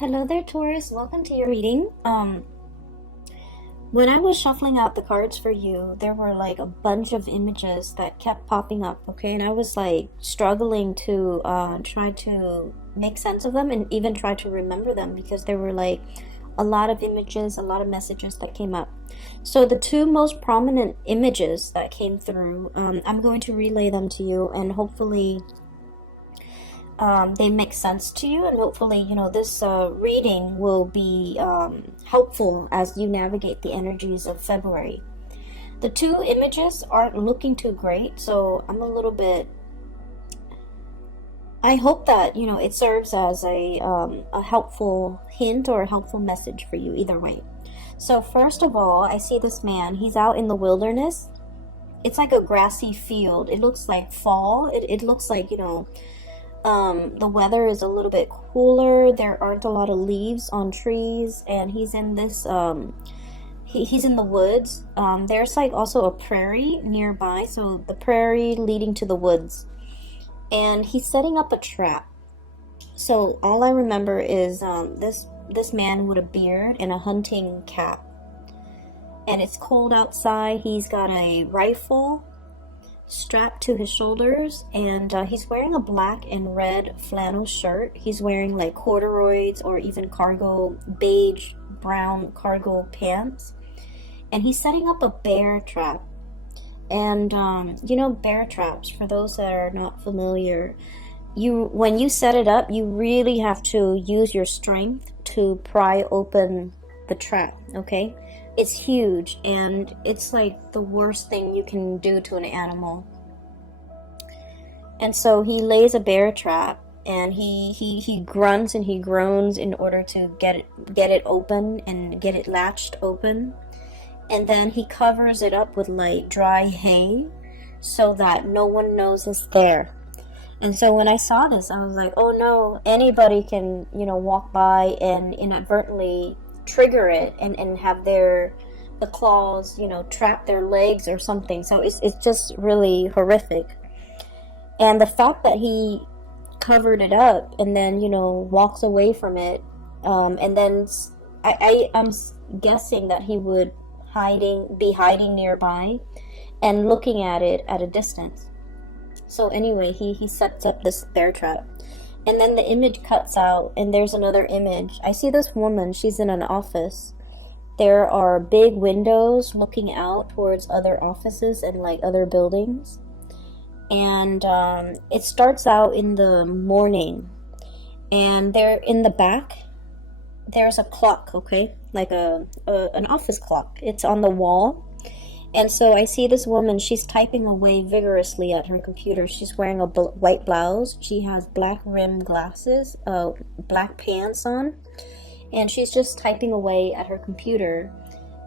Hello there, Taurus. Welcome to your reading. When I was shuffling out the cards for you, there were like a bunch of images that kept popping up, okay? And I was like struggling to try to make sense of them and even try to remember them because there were like a lot of images, a lot of messages that came up. So the two most prominent images that came through, I'm going to relay them to you, and hopefully they make sense to you, and hopefully this reading will be helpful as you navigate the energies of February. The two images aren't looking too great, so I'm a little bit, I hope that it serves as a helpful hint or a helpful message for you either way. So first of all, I see this man. He's out in the wilderness. It's like a grassy field. It looks like fall. It looks like the weather is a little bit cooler. There aren't a lot of leaves on trees, and he's in this he's in the woods. There's like also a prairie nearby, so the prairie leading to the woods, and he's setting up a trap. So all I remember is this man with a beard and a hunting cap, and it's cold outside. He's got a rifle strapped to his shoulders, and he's wearing a black and red flannel shirt. He's wearing like corduroys or even cargo, beige brown cargo pants, and he's setting up a bear trap. And bear traps, for those that are not familiar, when you set it up, you really have to use your strength to pry open the trap, okay? It's huge, and it's like the worst thing you can do to an animal. And so he lays a bear trap, and he grunts and he groans in order to get it open and get it latched open. And then he covers it up with like dry hay so that no one knows it's there. And so when I saw this, I was like, oh no, anybody can walk by and inadvertently trigger it and have the claws trap their legs or something. So it's just really horrific. And the fact that he covered it up and then walks away from it, and then I'm guessing that he would be hiding nearby and looking at it at a distance. So anyway, he sets up this bear trap. And then the image cuts out, and there's another image. I see this woman. She's in an office. There are big windows looking out towards other offices and like other buildings. And it starts out in the morning. And there in the back, there's a clock, okay? Like an office clock. It's on the wall. And so I see this woman. She's typing away vigorously at her computer. She's wearing a white blouse. She has black rimmed glasses, black pants on, and she's just typing away at her computer.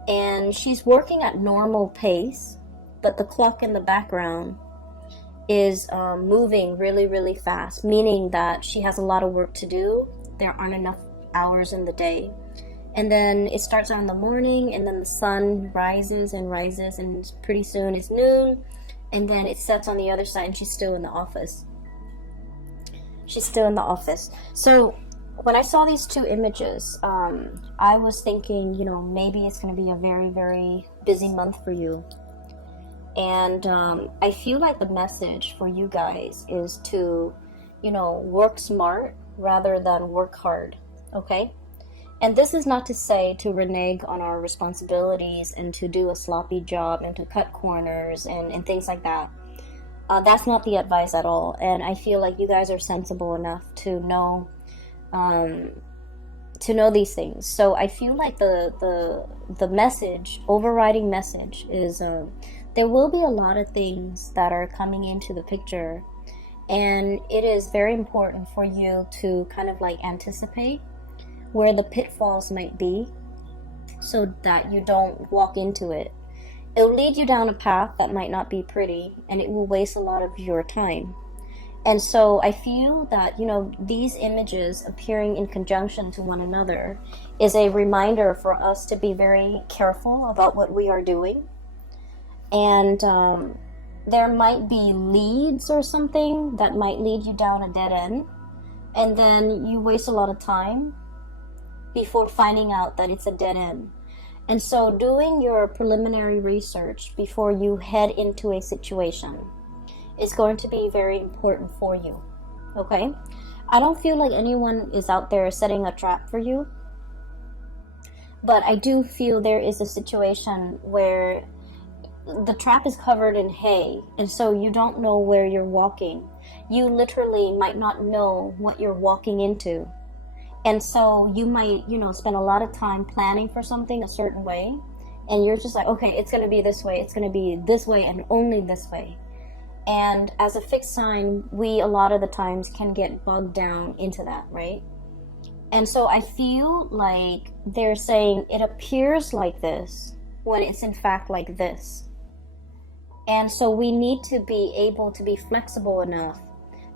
And she's working at normal pace, but the clock in the background is moving really, really fast, meaning that she has a lot of work to do. There aren't enough hours in the day. And then it starts out in the morning, and then the sun rises and rises, and pretty soon it's noon, and then it sets on the other side, and she's still in the office. So when I saw these two images, I was thinking, maybe it's going to be a very, very busy month for you. And I feel like the message for you guys is to, work smart rather than work hard, okay? And this is not to say to renege on our responsibilities and to do a sloppy job and to cut corners and things like that. That's not the advice at all. And I feel like you guys are sensible enough to know these things. So I feel like the message, overriding message, is there will be a lot of things that are coming into the picture, and it is very important for you to kind of like anticipate where the pitfalls might be so that you don't walk into it. It'll lead you down a path that might not be pretty, and it will waste a lot of your time. And so I feel that, these images appearing in conjunction to one another is a reminder for us to be very careful about what we are doing. And there might be leads or something that might lead you down a dead end, and then you waste a lot of time before finding out that it's a dead end. And so doing your preliminary research before you head into a situation is going to be very important for you, okay? I don't feel like anyone is out there setting a trap for you, but I do feel there is a situation where the trap is covered in hay, and so you don't know where you're walking. You literally might not know what you're walking into. And so you might, spend a lot of time planning for something a certain way, and you're just like, okay, it's going to be this way, it's going to be this way, and only this way. And as a fixed sign, we a lot of the times can get bogged down into that, right? And so I feel like they're saying it appears like this when it's in fact like this. And so we need to be able to be flexible enough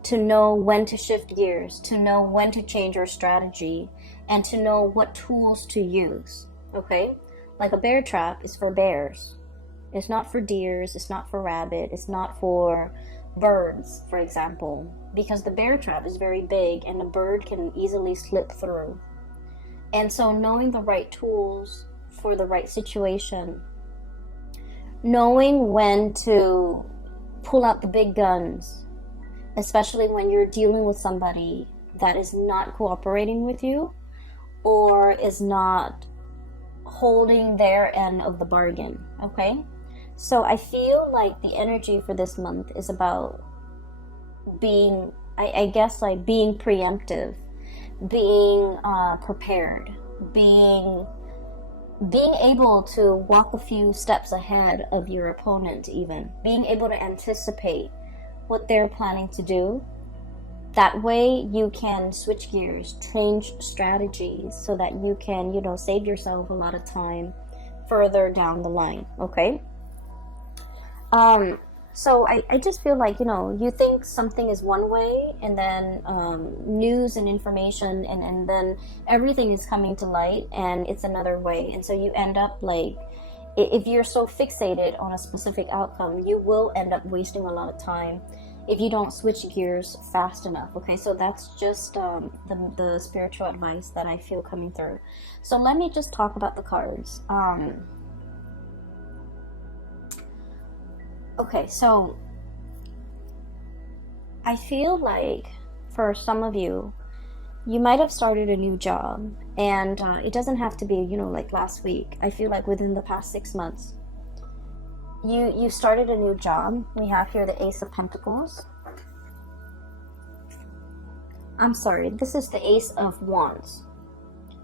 to know when to shift gears, to know when to change your strategy, and to know what tools to use, okay? Like a bear trap is for bears. It's not for deers, it's not for rabbit, it's not for birds, for example, because the bear trap is very big and the bird can easily slip through. And so knowing the right tools for the right situation, knowing when to pull out the big guns, especially when you're dealing with somebody that is not cooperating with you or is not holding their end of the bargain, okay? So I feel like the energy for this month is about being, I guess, like being preemptive, being prepared, being able to walk a few steps ahead of your opponent, even being able to anticipate what they're planning to do. That way you can switch gears, change strategies so that you can, save yourself a lot of time further down the line, okay? So I just feel like, you think something is one way, and then news and information and then everything is coming to light and it's another way. And so you end up like, if you're so fixated on a specific outcome, you will end up wasting a lot of time if you don't switch gears fast enough, okay? So that's just the spiritual advice that I feel coming through. So let me just talk about the cards. Okay, so I feel like for some of you, you might have started a new job, and it doesn't have to be, like last week. I feel like within the past 6 months, you started a new job. We have here the Ace of Pentacles. I'm sorry, this is the Ace of Wands,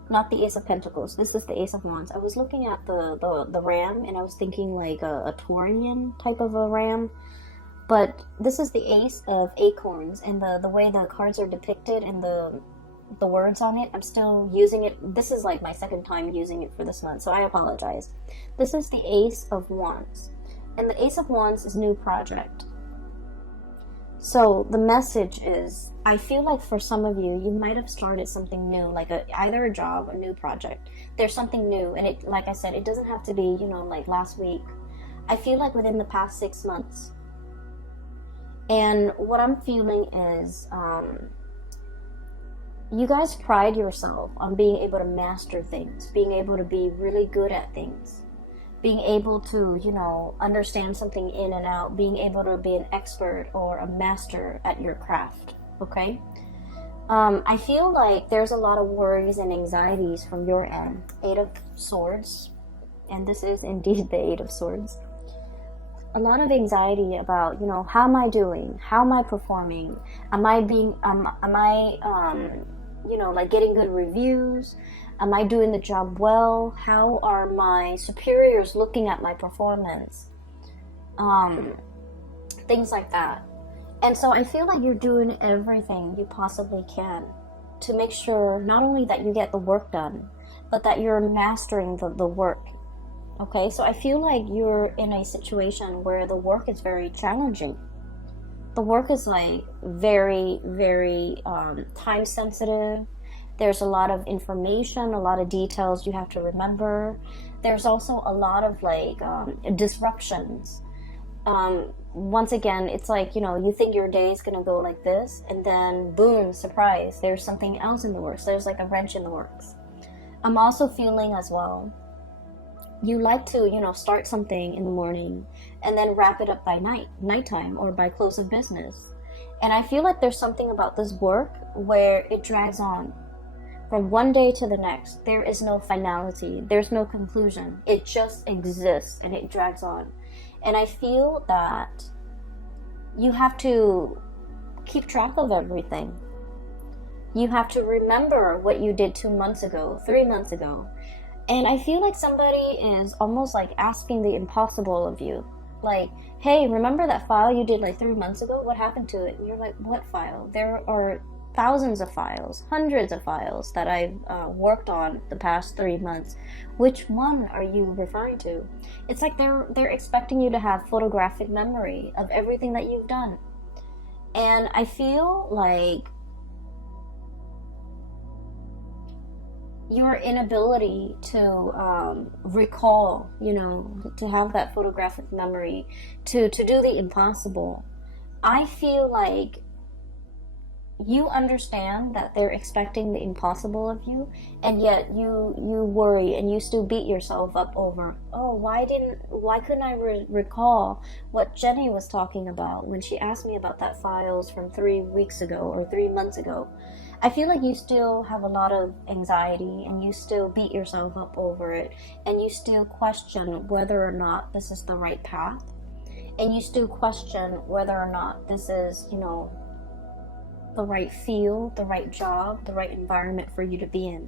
not the Ace of Pentacles. This is the Ace of Wands. I was looking at the ram, and I was thinking like a Taurian type of a ram, but this is the Ace of Acorns, and the way the cards are depicted and the words on it, I'm still using it. This is like my second time using it for this month, so I apologize. This is the Ace of Wands, and the Ace of Wands is new project. So the message is, I feel like for some of you, you might have started something new, like either a job, a new project. There's something new, and it, like I said, it doesn't have to be, like last week. I feel like within the past 6 months. And what I'm feeling is, you guys pride yourself on being able to master things, being able to be really good at things, being able to, understand something in and out, being able to be an expert or a master at your craft, okay? I feel like there's a lot of worries and anxieties from your end. 8 of Swords, and this is indeed the 8 of Swords. A lot of anxiety about, how am I doing? How am I performing? Am I like getting good reviews? Am I doing the job well? How are my superiors looking at my performance? Things like that. And so I feel like you're doing everything you possibly can to make sure not only that you get the work done, but that you're mastering the work. Okay, so I feel like you're in a situation where the work is very challenging. The work is like very, very time sensitive. There's a lot of information, a lot of details you have to remember. There's also a lot of like disruptions. Once again, it's like, you think your day is going to go like this, and then boom, surprise, there's something else in the works. There's like a wrench in the works. I'm also feeling as well, you like to, start something in the morning and then wrap it up by nighttime, or by close of business. And I feel like there's something about this work where it drags on from one day to the next. There is no finality, there's no conclusion. It just exists and it drags on. And I feel that you have to keep track of everything. You have to remember what you did 2 months ago, 3 months ago. And I feel like somebody is almost like asking the impossible of you. Like, hey, remember that file you did like 3 months ago? What happened to it? And you're like, what file? There are thousands of files, hundreds of files that I've worked on the past 3 months. Which one are you referring to? It's like they're expecting you to have photographic memory of everything that you've done. And I feel like your inability to recall, to have that photographic memory, to do the impossible. I feel like you understand that they're expecting the impossible of you, and yet you worry and you still beat yourself up over, oh, why couldn't I recall what Jenny was talking about when she asked me about that files from 3 weeks ago or 3 months ago. I feel like you still have a lot of anxiety, and you still beat yourself up over it, and you still question whether or not this is the right path, and you still question whether or not this is, the right field, the right job, the right environment for you to be in.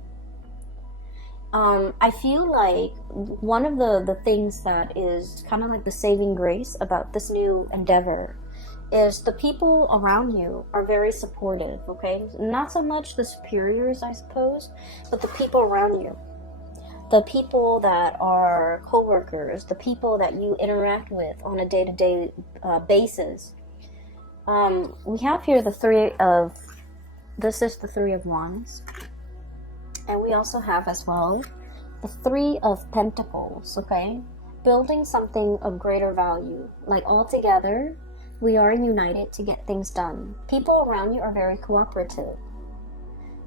I feel like one of the things that is kind of like the saving grace about this new endeavor is the people around you are very supportive, okay? Not so much the superiors, I suppose, but the people around you. The people that are co-workers, the people that you interact with on a day-to-day basis. We have here this is the Three of Wands. And we also have as well the Three of Pentacles, okay? Building something of greater value. Like all together, we are united to get things done. People around you are very cooperative.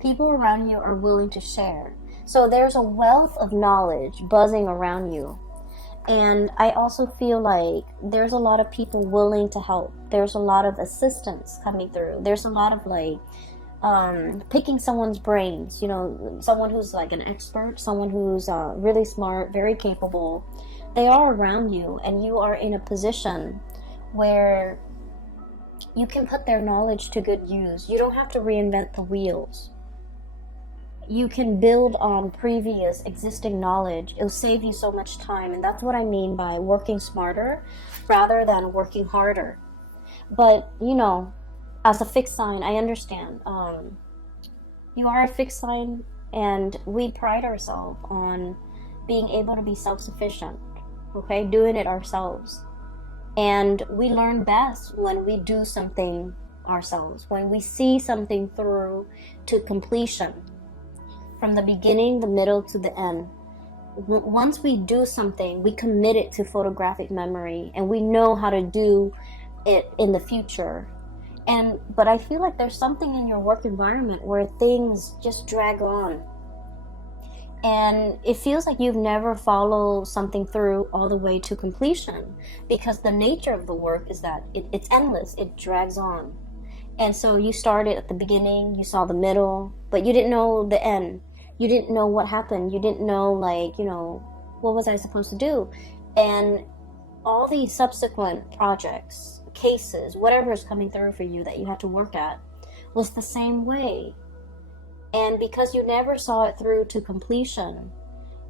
People around you are willing to share. So there's a wealth of knowledge buzzing around you. And I also feel like there's a lot of people willing to help. There's a lot of assistance coming through. There's a lot of like picking someone's brains, someone who's like an expert, someone who's really smart, very capable. They are around you, and you are in a position where you can put their knowledge to good use. You don't have to reinvent the wheels. You can build on previous existing knowledge. It'll save you so much time, and that's what I mean by working smarter rather than working harder. But, as a fixed sign, I understand. You are a fixed sign, and we pride ourselves on being able to be self-sufficient, okay? Doing it ourselves. And we learn best when we do something ourselves, when we see something through to completion, from the beginning, the middle, to the end. Once we do something, we commit it to photographic memory, and we know how to do it in the future. But I feel like there's something in your work environment where things just drag on. And it feels like you've never followed something through all the way to completion, because the nature of the work is that it's endless, it drags on. And so you started at the beginning, you saw the middle, but you didn't know the end. You didn't know what happened. You didn't know, what was I supposed to do? And all these subsequent projects, cases, whatever is coming through for you that you have to work at, was the same way. And because you never saw it through to completion,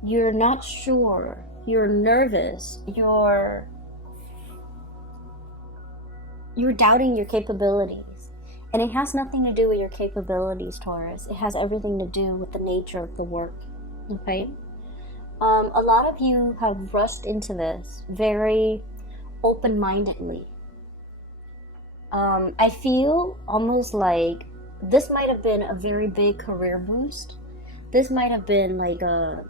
you're not sure, you're nervous, you're doubting your capabilities. And it has nothing to do with your capabilities, Taurus. It has everything to do with the nature of the work, okay? A lot of you have rushed into this very open-mindedly. I feel almost like this might have been a very big career boost. This might have been like a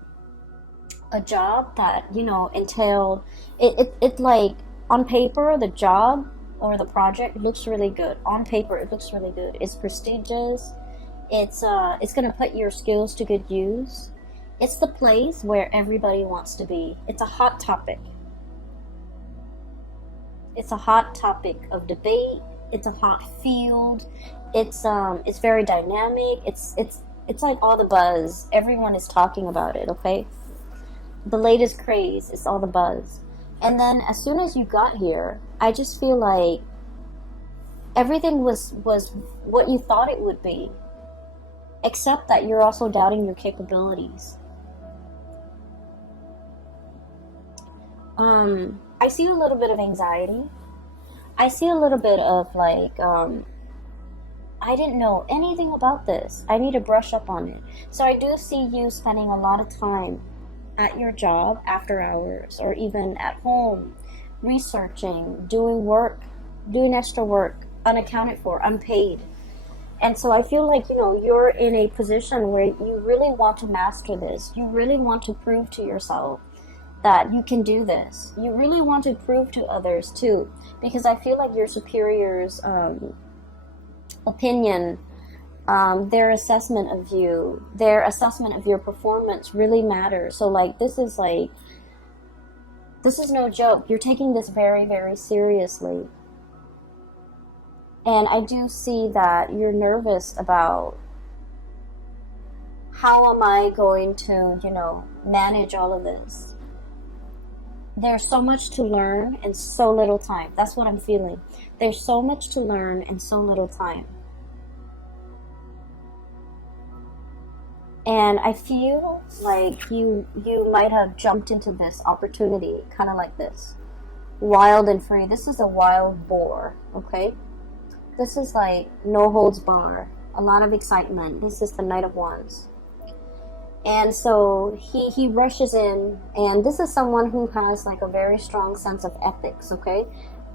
job that, entailed, it like on paper, the job or the project looks really good. On paper, it looks really good. It's prestigious. It's going to put your skills to good use. It's the place where everybody wants to be. It's a hot topic. It's a hot topic of debate. It's a hot field. It's very dynamic. It's like all the buzz. Everyone is talking about it, okay? The latest craze is all the buzz. And then as soon as you got here, I just feel like everything was what you thought it would be. Except that you're also doubting your capabilities. I see a little bit of anxiety. I see a little bit of like, I didn't know anything about this. I need to brush up on it. So I do see you spending a lot of time at your job after hours, or even at home, researching, doing work, doing extra work, unaccounted for, unpaid. And so I feel like, you're in a position where you really want to master this. You really want to prove to yourself that you can do this. You really want to prove to others too, because I feel like your superiors' opinion, their assessment of you, their assessment of your performance really matters. So like this is no joke. You're taking this very, very seriously. And I do see that you're nervous about how am I going to, manage all of this. There's so much to learn and so little time. That's what I'm feeling. There's so much to learn and so little time. And I feel like you might have jumped into this opportunity kind of like this. Wild and free. This is a wild boar, okay? This is like no holds bar. A lot of excitement. This is the Knight of Wands. And so he rushes in, and this is someone who has like a very strong sense of ethics, okay?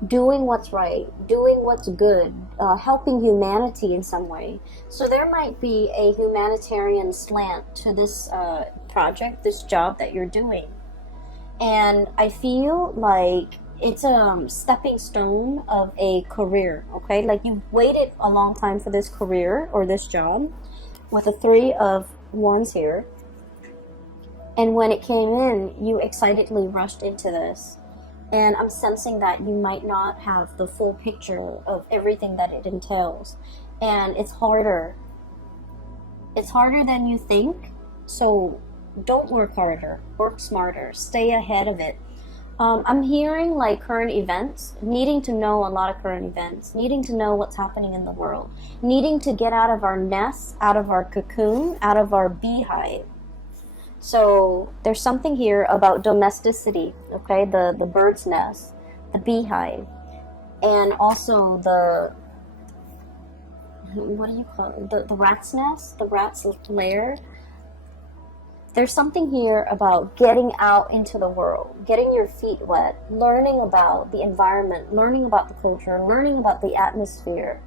Doing what's right, doing what's good, helping humanity in some way. So there might be a humanitarian slant to this project, this job that you're doing. And I feel like it's a stepping stone of a career, okay? Like you've waited a long time for this career or this job with the Three of Wands here. And when it came in, you excitedly rushed into this. And I'm sensing that you might not have the full picture of everything that it entails. And it's harder. It's harder than you think. So don't work harder. Work smarter. Stay ahead of it. I'm hearing like current events, needing to know a lot of current events, needing to know what's happening in the world, needing to get out of our nest, out of our cocoon, out of our beehive. So there's something here about domesticity, okay? The bird's nest, the beehive, and also what do you call it? The rat's nest, the rat's lair. There's something here about getting out into the world, getting your feet wet, learning about the environment, learning about the culture, learning about the atmosphere.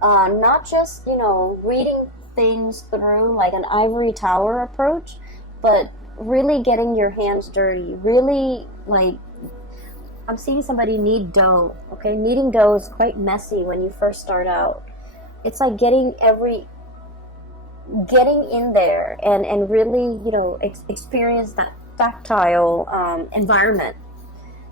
Not just, reading things through like an ivory tower approach, but really getting your hands dirty, really like, I'm seeing somebody knead dough, okay? Kneading dough is quite messy when you first start out. It's like getting in there and really, experience that tactile environment.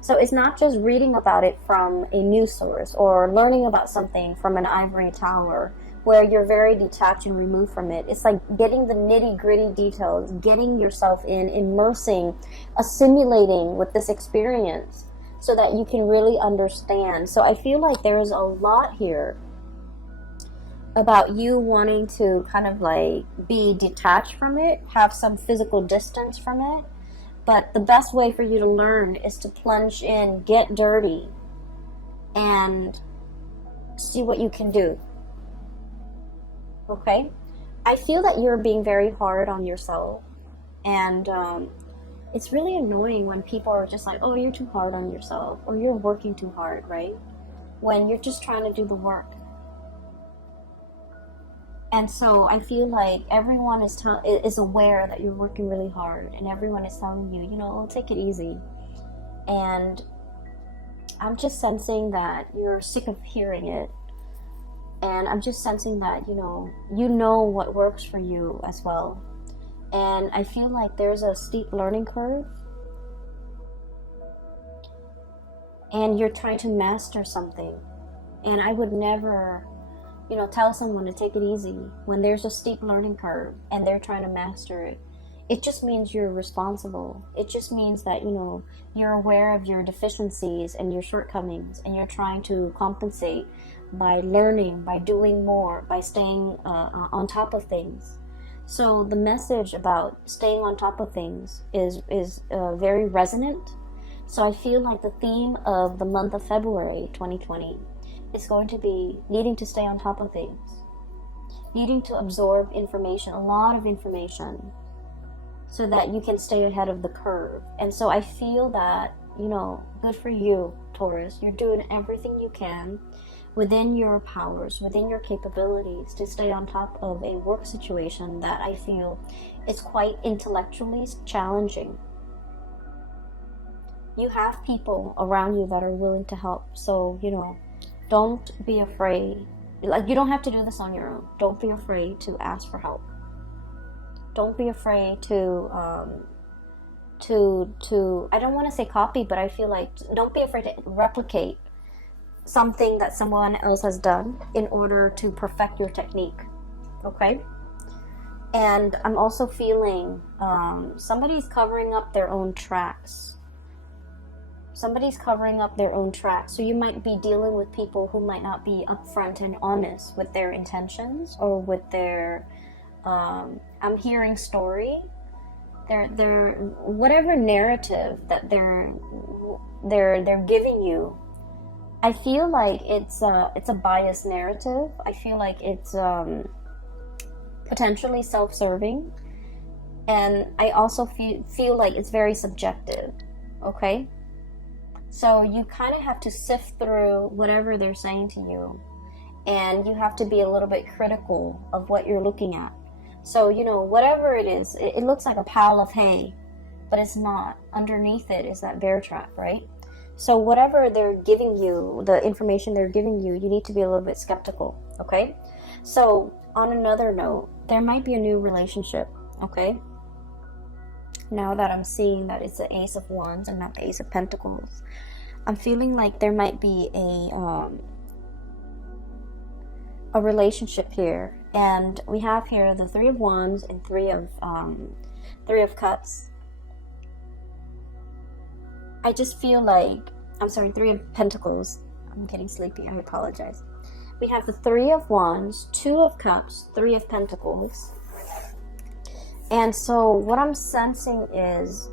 So it's not just reading about it from a news source or learning about something from an ivory tower where you're very detached and removed from it. It's like getting the nitty-gritty details, getting yourself in, immersing, assimilating with this experience so that you can really understand. So I feel like there is a lot here about you wanting to kind of like be detached from it, have some physical distance from it. But the best way for you to learn is to plunge in, get dirty, and see what you can do. Okay? I feel that you're being very hard on yourself, and it's really annoying when people are just like, oh, you're too hard on yourself, or you're working too hard, right? When you're just trying to do the work. And so I feel like everyone is aware that you're working really hard, and everyone is telling you, take it easy. And I'm just sensing that you're sick of hearing it. And I'm just sensing that, you know what works for you as well. And I feel like there's a steep learning curve, and you're trying to master something. And I would never, tell someone to take it easy when there's a steep learning curve and they're trying to master it. It just means you're responsible. It just means that, you're aware of your deficiencies and your shortcomings, and you're trying to compensate by learning, by doing more, by staying on top of things. So the message about staying on top of things is very resonant. So I feel like the theme of the month of February 2020 is going to be needing to stay on top of things, needing to absorb information, a lot of information, so that you can stay ahead of the curve. And so I feel that, good for you, Taurus. You're doing everything you can within your powers, within your capabilities, to stay on top of a work situation that I feel is quite intellectually challenging. You have people around you that are willing to help. So, don't be afraid. Like, you don't have to do this on your own. Don't be afraid to ask for help. Don't be afraid to I don't want to say copy, but I feel like don't be afraid to replicate something that someone else has done in order to perfect your technique. Okay? And I'm also feeling somebody's covering up their own tracks. Somebody's covering up their own tracks. So you might be dealing with people who might not be upfront and honest with their intentions or with their I'm hearing story. They're whatever narrative that they're giving you. I feel like it's a biased narrative. I feel like it's potentially self-serving, and I also feel like it's very subjective. Okay, so you kind of have to sift through whatever they're saying to you, and you have to be a little bit critical of what you're looking at. So, whatever it is, it looks like a pile of hay, but it's not. Underneath it is that bear trap, right? So whatever they're giving you, the information they're giving you, you need to be a little bit skeptical, okay? So on another note, there might be a new relationship, okay? Now that I'm seeing that it's the Ace of Wands and not the Ace of Pentacles, I'm feeling like there might be a relationship here. And we have here the Three of Wands and Three of Cups. I just feel like, Three of Pentacles. I'm getting sleepy, I apologize. We have the Three of Wands, Two of Cups, Three of Pentacles. And so what I'm sensing is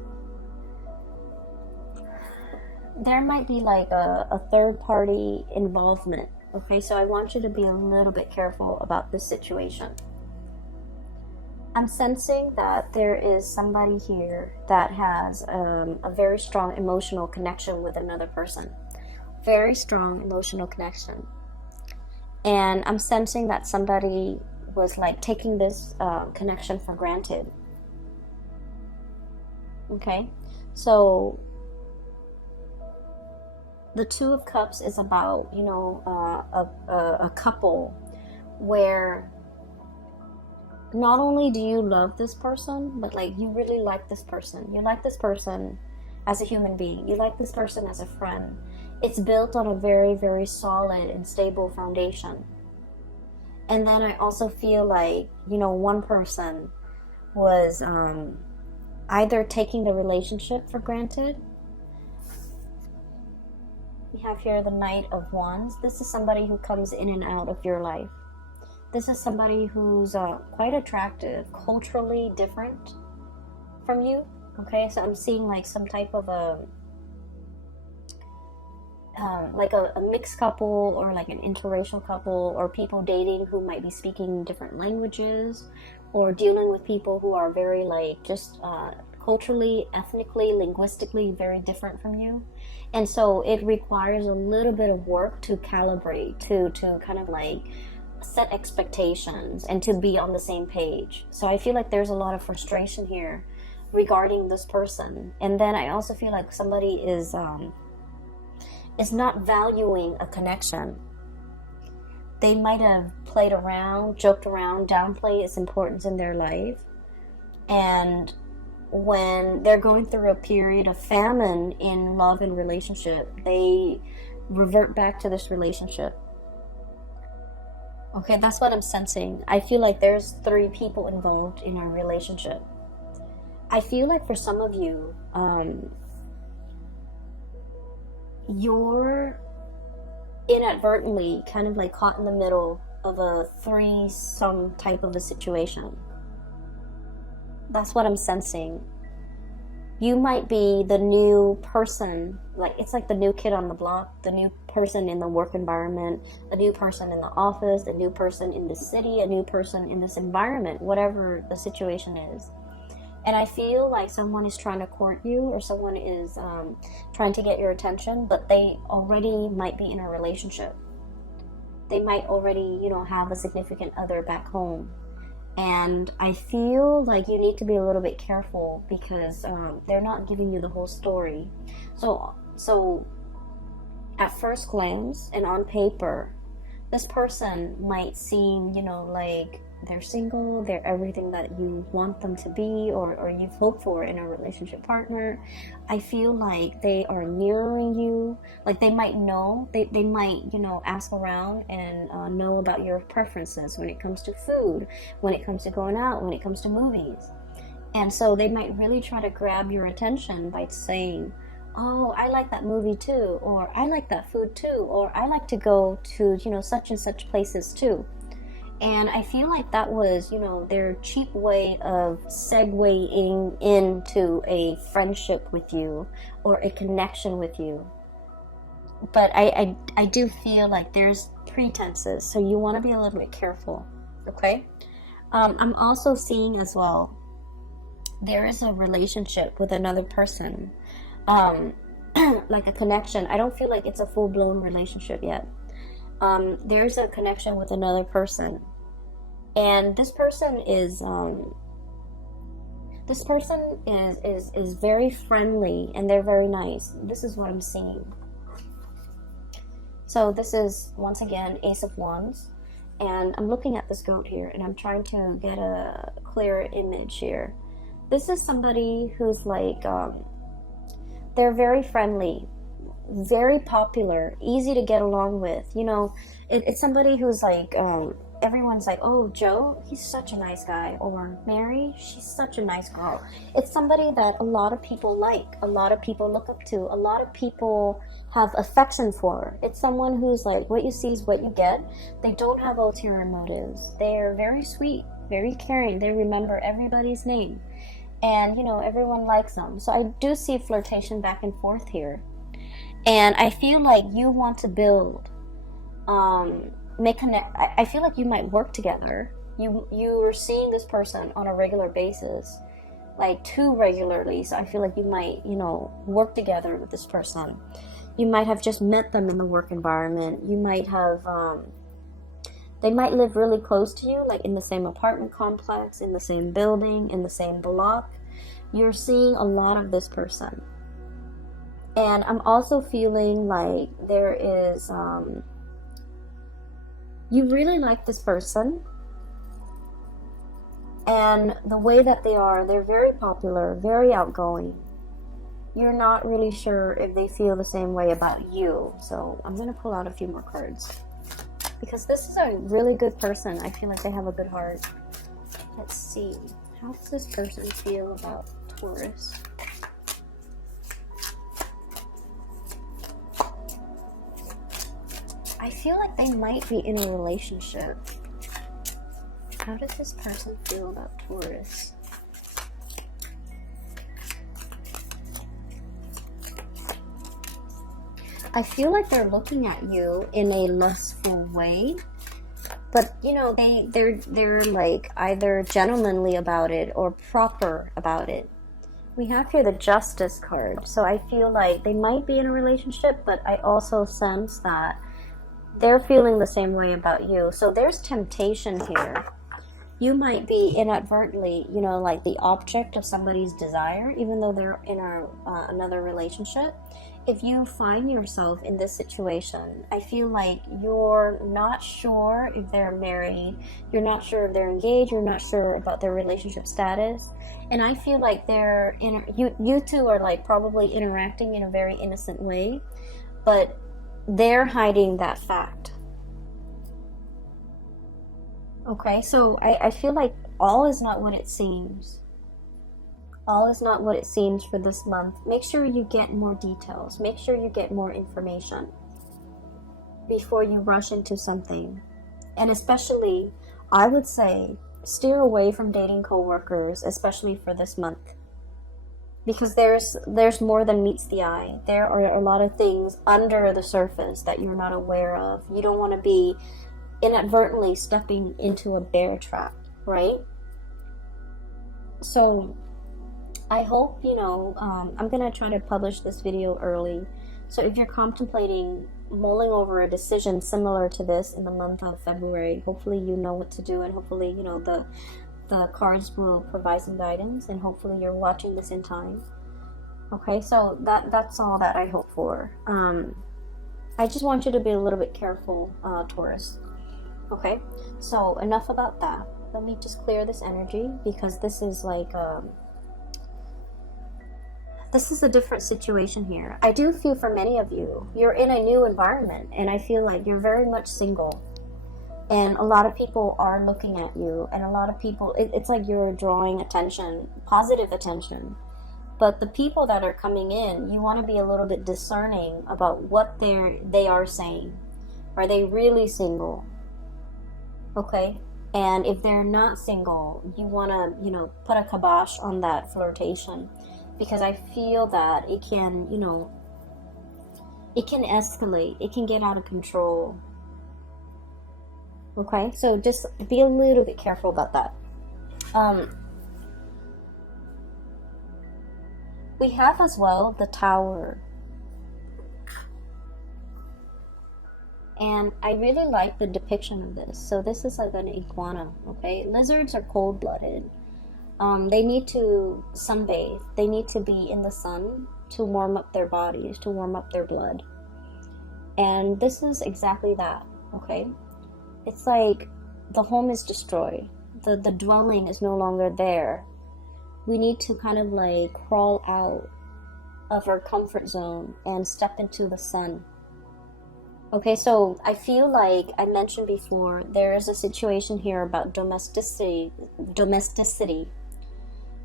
there might be like a third party involvement. Okay, so I want you to be a little bit careful about this situation. I'm sensing that there is somebody here that has a very strong emotional connection with another person. Very strong emotional connection. And I'm sensing that somebody was like taking this connection for granted. Okay, so the Two of Cups is about, a couple where not only do you love this person, but like you really like this person. You like this person as a human being. You like this person as a friend. It's built on a very, very solid and stable foundation. And then I also feel like, one person was either taking the relationship for granted. We have here the Knight of Wands. This is somebody who comes in and out of your life. This is somebody who's quite attractive, culturally different from you. Okay, so I'm seeing like some type of a mixed couple, or like an interracial couple, or people dating who might be speaking different languages, or dealing with people who are very like just culturally, ethnically, linguistically very different from you. And so it requires a little bit of work to calibrate, to kind of like set expectations and to be on the same page. So I feel like there's a lot of frustration here regarding this person. And then I also feel like somebody is not valuing a connection. They might have played around, joked around, downplayed its importance in their life. And when they're going through a period of famine in love and relationship, they revert back to this relationship. Okay, that's what I'm sensing. I feel like there's 3 people involved in a relationship. I feel like for some of you, you're inadvertently kind of like caught in the middle of a threesome type of a situation. That's what I'm sensing. You might be the new person, like it's like the new kid on the block, the new person in the work environment, the new person in the office, the new person in the city, a new person in this environment, whatever the situation is. And I feel like someone is trying to court you, or someone is trying to get your attention, but they already might be in a relationship. They might already, you know, have a significant other back home. And I feel like you need to be a little bit careful because they're not giving you the whole story. So at first glance and on paper, this person might seem, you know, like they're single, they're everything that you want them to be, or you've hoped for in a relationship partner. I feel like they are mirroring you. Like they might know, they might, you know, ask around and know about your preferences when it comes to food, when it comes to going out, when it comes to movies. And so they might really try to grab your attention by saying, oh, I like that movie too, or I like that food too, or I like to go to, you know, such and such places too. And I feel like that was, you know, their cheap way of segueing into a friendship with you or a connection with you. But I do feel like there's pretenses, so you want to be a little bit careful, okay? I'm also seeing as well, there is a relationship with another person, like a connection. I don't feel like it's a full-blown relationship yet. There's a connection with another person. And this person is very friendly, and they're very nice. This is what I'm seeing. So this is, once again, Ace of Wands. And I'm looking at this goat here, and I'm trying to get a clearer image here. This is somebody who's like, they're very friendly, very popular, easy to get along with. You know, it's somebody who's like, everyone's like, oh, Joe, he's such a nice guy, or Mary, she's such a nice girl. It's somebody that a lot of people like, a lot of people look up to, a lot of people have affection for. It's someone who's like, what you see is what you get. They don't have ulterior motives. They're very sweet, very caring. They remember everybody's name. And, you know, everyone likes them. So I do see flirtation back and forth here. And I feel like you want to build, I feel like you might work together. You're seeing this person on a regular basis, like too regularly. So I feel like you might, you know, work together with this person. You might have just met them in the work environment. You might have, they might live really close to you, like in the same apartment complex, in the same building, in the same block. You're seeing a lot of this person. And I'm also feeling like there is, you really like this person, and the way that they are, they're very popular, very outgoing. You're not really sure if they feel the same way about you, so I'm going to pull out a few more cards, because this is a really good person. I feel like they have a good heart. Let's see, how does this person feel about Taurus? I feel like they might be in a relationship. How does this person feel about Taurus? I feel like they're looking at you in a lustful way, but you know, they're like either gentlemanly about it or proper about it. We have here the Justice card, so I feel like they might be in a relationship, but I also sense that they're feeling the same way about you. So there's temptation here. You might be inadvertently, you know, like the object of somebody's desire, even though they're in another relationship. if you find yourself in this situation, I feel like you're not sure if they're married, you're not sure if they're engaged, you're not sure about their relationship status, and I feel like you two are like probably interacting in a very innocent way, but they're hiding that fact. Okay, so I feel like all is not what it seems. All is not what it seems for this month. Make sure you get more details. Make sure you get more information before you rush into something. And especially, I would say, steer away from dating coworkers, especially for this month. Because there's more than meets the eye. There are a lot of things under the surface that you're not aware of. You don't want to be inadvertently stepping into a bear trap, right? So I hope, I'm going to try to publish this video early. So if you're contemplating mulling over a decision similar to this in the month of February, hopefully you know what to do, and hopefully, the cards will provide some guidance, and hopefully you're watching this in time. Okay, so that's all that I hope for. I just want you to be a little bit careful, Taurus. Okay, so enough about that. Let me just clear this energy, because this is like... this is a different situation here. I do feel for many of you, you're in a new environment, and I feel like you're very much single. And a lot of people are looking at you, and a lot of people, it's like you're drawing attention, positive attention. But the people that are coming in, you want to be a little bit discerning about what they are saying. Are they really single? Okay? And if they're not single, you want to, put a kibosh on that flirtation. Because I feel that it can, it can escalate. It can get out of control. Okay? So just be a little bit careful about that. We have as well the Tower. And I really like the depiction of this. So this is like an iguana, okay? Lizards are cold-blooded. They need to sunbathe. They need to be in the sun to warm up their bodies, to warm up their blood. And this is exactly that, okay? It's like the home is destroyed. The dwelling is no longer there. We need to kind of like crawl out of our comfort zone and step into the sun. Okay, so I feel like I mentioned before, there is a situation here about domesticity,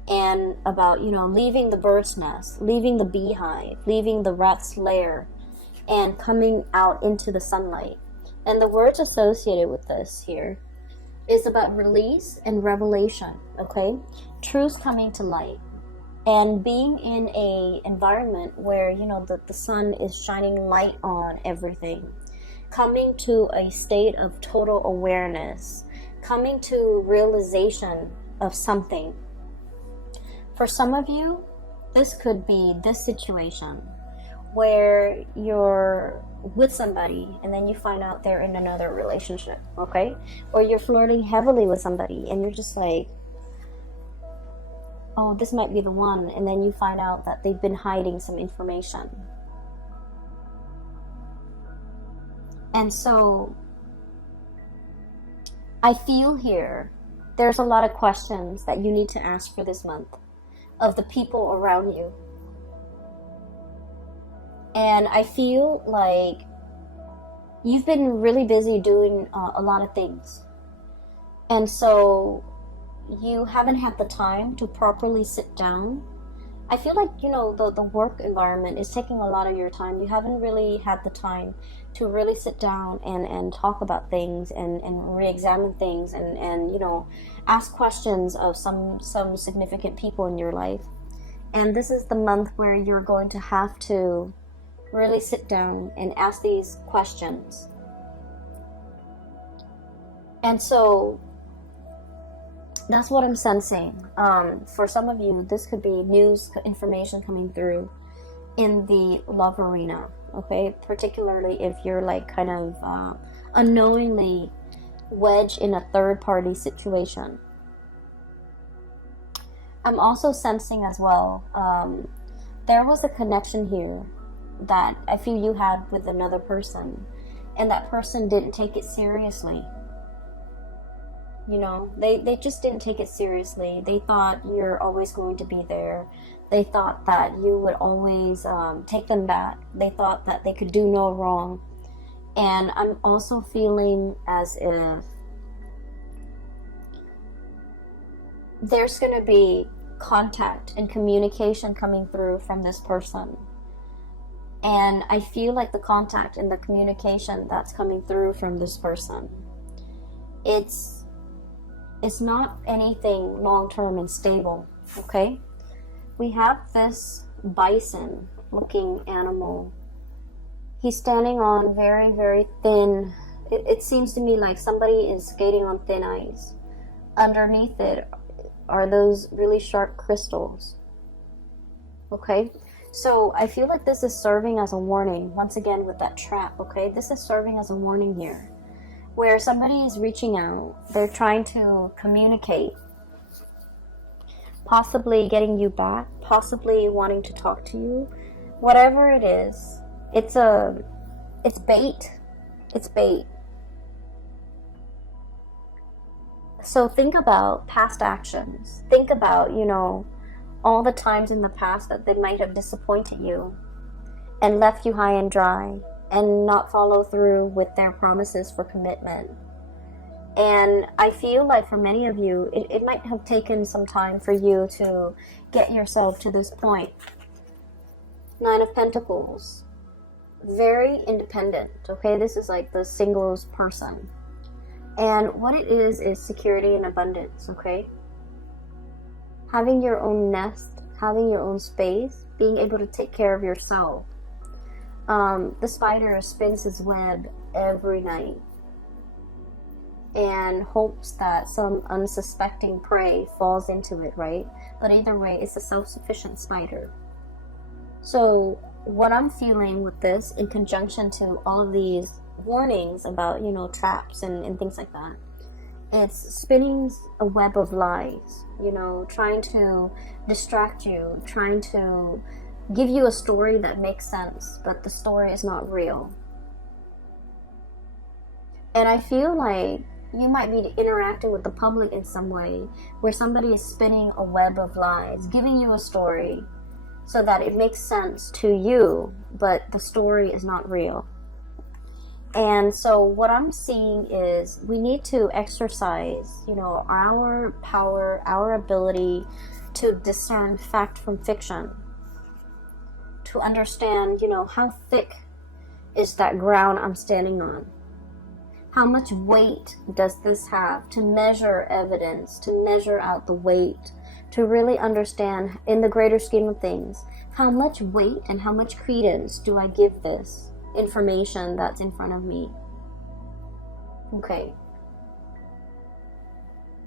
and about, leaving the bird's nest, leaving the beehive, leaving the rat's lair, and coming out into the sunlight. And the words associated with this here is about release and revelation, okay? Truth coming to light. And being in a environment where, the sun is shining light on everything. Coming to a state of total awareness. Coming to realization of something. For some of you, this could be this situation where you're with somebody and then you find out they're in another relationship, okay? Or you're flirting heavily with somebody and you're just like, oh, this might be the one, and then you find out that they've been hiding some information. And so I feel here there's a lot of questions that you need to ask for this month of the people around you. And I feel like you've been really busy doing a lot of things. And so you haven't had the time to properly sit down. I feel like, the work environment is taking a lot of your time. You haven't really had the time to really sit down and talk about things and re-examine things and ask questions of some significant people in your life. And this is the month where you're going to have to really sit down and ask these questions. And so that's what I'm sensing. For some of you, this could be news information coming through in the love arena, okay? Particularly if you're like kind of unknowingly wedged in a third-party situation. I'm also sensing as well, there was a connection here that I feel you had with another person, and that person didn't take it seriously. You know, they just didn't take it seriously. They thought you're always going to be there. They thought that you would always take them back. They thought that they could do no wrong. And I'm also feeling as if there's going to be contact and communication coming through from this person. And I feel like the contact and the communication that's coming through from this person, it's not anything long-term and stable, okay? We have this bison looking animal. He's standing on very, very thin. It seems to me like somebody is skating on thin ice. Underneath it are those really sharp crystals. Okay? So I feel like this is serving as a warning, once again with that trap, okay? This is serving as a warning here, where somebody is reaching out. They're trying to communicate, possibly getting you back, possibly wanting to talk to you. Whatever it is, it's bait. It's bait. So think about past actions. Think about, you know, all the times in the past that they might have disappointed you and left you high and dry and not follow through with their promises for commitment. And I feel like for many of you, it might have taken some time for you to get yourself to this point. Nine of Pentacles. Very independent, okay? This is like the singles person. And what it is security and abundance, okay? Having your own nest, having your own space, being able to take care of yourself. The spider spins his web every night and hopes that some unsuspecting prey falls into it, right? But either way, it's a self-sufficient spider. So what I'm feeling with this, in conjunction to all of these warnings about, you know, traps and things like that, it's spinning a web of lies, you know, trying to distract you, trying to give you a story that makes sense, but the story is not real. And I feel like you might be interacting with the public in some way where somebody is spinning a web of lies, giving you a story so that it makes sense to you, but the story is not real. And so what I'm seeing is we need to exercise, you know, our power, our ability to discern fact from fiction, to understand, you know, how thick is that ground I'm standing on? How much weight does this have? To measure evidence, to measure out the weight, to really understand in the greater scheme of things, how much weight and how much credence do I give this information that's in front of me? Okay.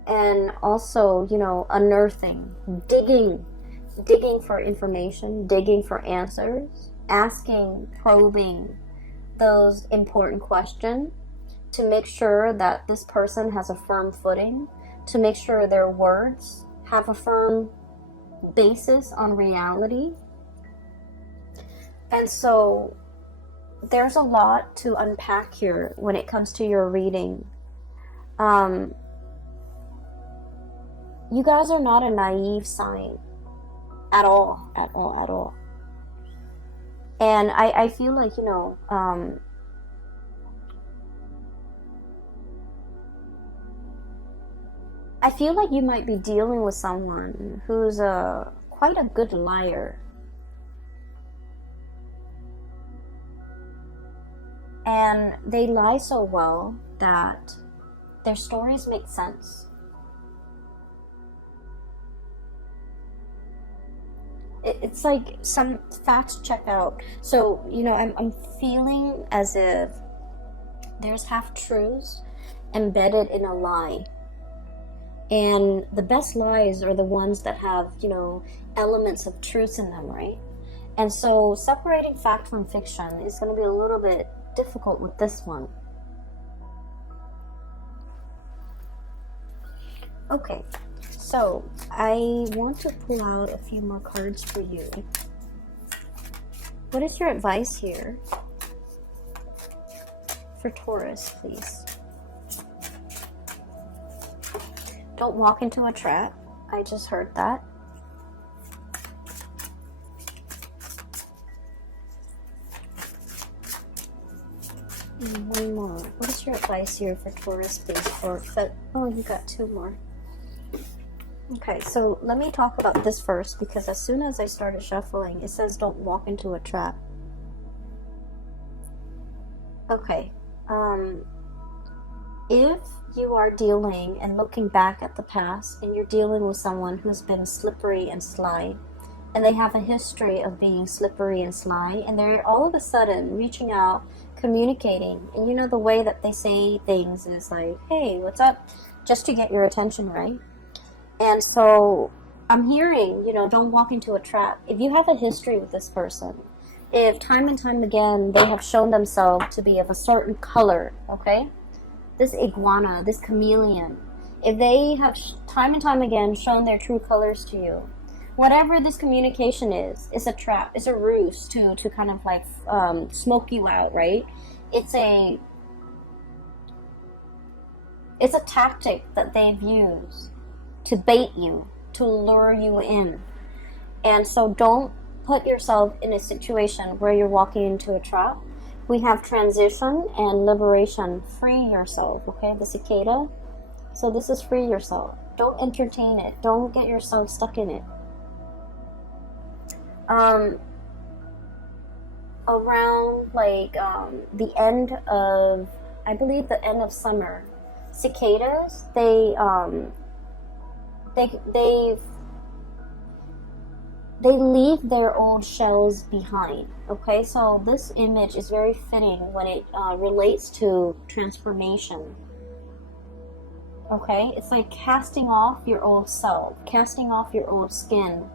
And also, you know, unearthing, digging for information, digging for answers, asking, probing those important questions to make sure that this person has a firm footing, to make sure their words have a firm basis on reality. And so there's a lot to unpack here when it comes to your reading. You guys are not a naive sign at all. And I feel like, you know, I feel like you might be dealing with someone who's quite a good liar. And they lie so well that their stories make sense. It's like some facts check out. So, you know, I'm feeling as if there's half-truths embedded in a lie. And the best lies are the ones that have, you know, elements of truth in them, right? And so separating fact from fiction is going to be a little bit difficult with this one. Okay, so I want to pull out a few more cards for you. What is your advice here for Taurus, please? Don't walk into a trap. I just heard that. And one more. What is your advice here for Taurus, please? Oh, you got two more. Okay, so let me talk about this first, because as soon as I started shuffling, it says don't walk into a trap. Okay, if you are dealing and looking back at the past, and you're dealing with someone who's been slippery and sly, and they have a history of being slippery and sly, and they're all of a sudden reaching out, communicating, and you know the way that they say things is like, hey, what's up? Just to get your attention, right? And so I'm hearing, you know, don't walk into a trap. If you have a history with this person, if time and time again they have shown themselves to be of a certain color, okay? This iguana, this chameleon, if they have time and time again shown their true colors to you, whatever this communication is, it's a trap, it's a ruse to kind of like smoke you out, right? It's a tactic that they've used to bait you, to lure you in. And so don't put yourself in a situation where you're walking into a trap. We have transition and liberation. Free yourself, okay? The cicada. So this is free yourself. Don't entertain it. Don't get yourself stuck in it. Around like the end of, I believe the end of summer, cicadas, they leave their old shells behind. Okay, so this image is very fitting when it relates to transformation. Okay, it's like casting off your old self, casting off your old skin,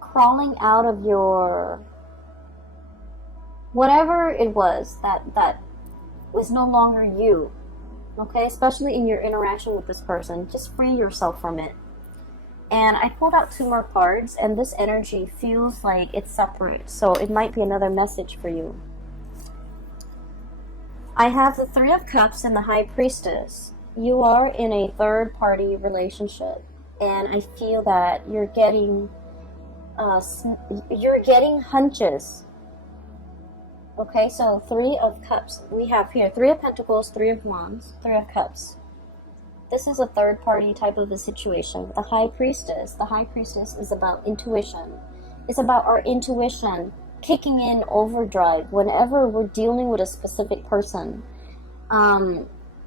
crawling out of your whatever it was that was no longer you. Okay, especially in your interaction with this person, just free yourself from it. And I pulled out two more cards, and this energy feels like it's separate, so it might be another message for you. I have the Three of Cups and the High Priestess. You are in a third-party relationship, and I feel that you're getting hunches. Okay, so Three of Cups. We have here Three of Pentacles, Three of Wands, Three of Cups. This is a third-party type of a situation. The High Priestess is about intuition. It's about our intuition kicking in overdrive whenever we're dealing with a specific person.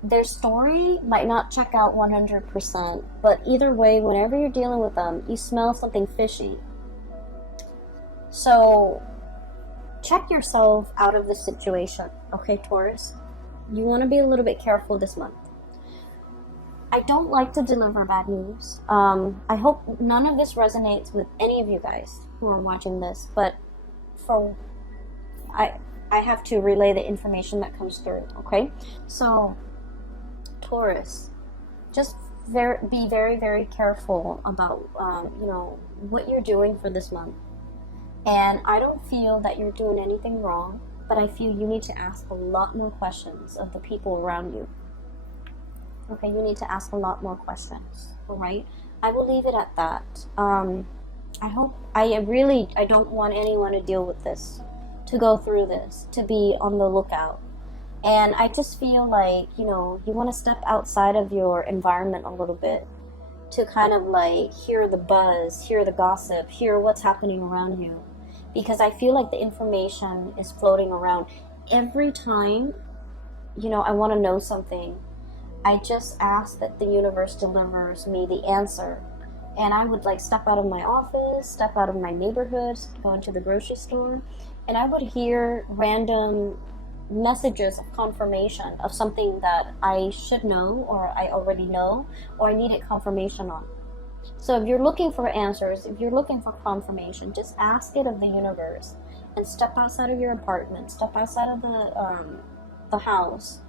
Their story might not check out 100%, but either way, whenever you're dealing with them, you smell something fishy. So check yourself out of this situation, okay, Taurus? You want to be a little bit careful this month. I don't like to deliver bad news. I hope none of this resonates with any of you guys who are watching this, but I have to relay the information that comes through, okay? So, Taurus, just be very, very careful about, what you're doing for this month. And I don't feel that you're doing anything wrong, but I feel you need to ask a lot more questions of the people around you. Okay, you need to ask a lot more questions, all right? I will leave it at that. I don't want anyone to deal with this, to go through this, to be on the lookout. And I just feel like, you want to step outside of your environment a little bit to kind of like hear the buzz, hear the gossip, hear what's happening around you. Because I feel like the information is floating around. Every time, I want to know something, I just ask that the universe delivers me the answer. And I would like step out of my office, step out of my neighborhood, go into the grocery store, and I would hear random messages of confirmation of something that I should know, or I already know, or I needed confirmation on. So if you're looking for answers, if you're looking for confirmation, just ask it of the universe and step outside of your apartment, step outside of the house,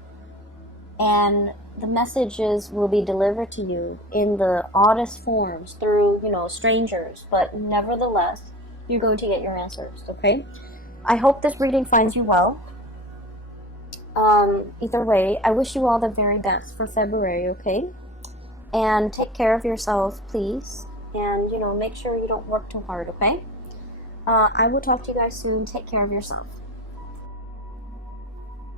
and the messages will be delivered to you in the oddest forms through, strangers, but nevertheless, you're going to get your answers, okay? I hope this reading finds you well. Either way, I wish you all the very best for February, okay? And take care of yourself, please. And, you know, make sure you don't work too hard, okay? I will talk to you guys soon. Take care of yourself.